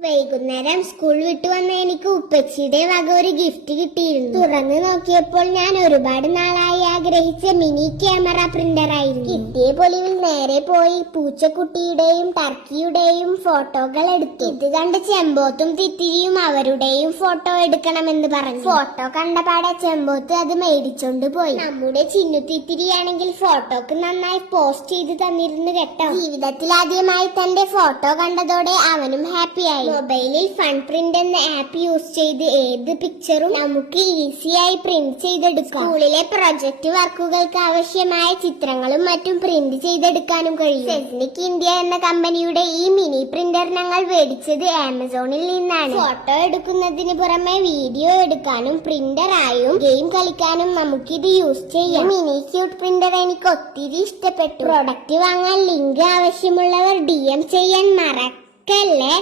വൈകുന്നേരം സ്കൂൾ വിട്ടു വന്ന എനിക്ക് ഉപ്പച്ചിയുടെ വക ഒരു ഗിഫ്റ്റ് കിട്ടിയിരുന്നു. തുറന്നു നോക്കിയപ്പോൾ ഞാൻ ഒരുപാട് നാളായി ആഗ്രഹിച്ച മിനി ക്യാമറ പ്രിന്റർ ആയിരുന്നു. കിട്ടിയ പൊലിവിൽ നേരെ പോയി പൂച്ചക്കുട്ടിയുടെയും ടർക്കിയുടെയും ഫോട്ടോകൾ എടുത്തു. ഇത് കണ്ട് ചെമ്പോത്തും തിത്തിരിയും അവരുടെയും ഫോട്ടോ എടുക്കണമെന്ന് പറഞ്ഞു. ഫോട്ടോ കണ്ടപാടെ ചെമ്പോത്ത് അത് മേടിച്ചോണ്ട് പോയി. നമ്മുടെ ചിന്നു തിത്തിരിയാണെങ്കിൽ ഫോട്ടോക്ക് നന്നായി പോസ്റ്റ് ചെയ്ത് തന്നിരുന്നു കേട്ടോ. ജീവിതത്തിൽ ആദ്യമായി തന്റെ ഫോട്ടോ കണ്ടതോടെ അവനും ഹാപ്പിയായി. മൊബൈലിൽ ഫൺ പ്രിന്റ് എന്ന ആപ്പ് യൂസ് ചെയ്ത് ഏത് പിക്ചറും നമുക്ക് ഈസിയായി പ്രിന്റ് ചെയ്തെടുക്കാം. സ്കൂളിലെ പ്രൊജക്ട് വർക്കുകൾക്ക് ആവശ്യമായ ചിത്രങ്ങളും മറ്റും പ്രിന്റ് ചെയ്തെടുക്കാനും കഴിയും. സെസ്നിക് ഇന്ത്യ എന്ന കമ്പനിയുടെ ഈ മിനി പ്രിന്റർ ഞങ്ങൾ മേടിച്ചത് ആമസോണിൽ നിന്നാണ്. ഫോട്ടോ എടുക്കുന്നതിന് പുറമെ വീഡിയോ എടുക്കാനും പ്രിന്ററായും ഗെയിം കളിക്കാനും നമുക്കിത് യൂസ് ചെയ്യാം. മിനി ക്യൂട്ട് പ്രിന്റർ എനിക്ക് ഒത്തിരി ഇഷ്ടപ്പെട്ടു. പ്രൊഡക്റ്റ് വാങ്ങാൻ ലിങ്ക് ആവശ്യമുള്ളവർ DM ചെയ്യാൻ മറക്കല്ലേ.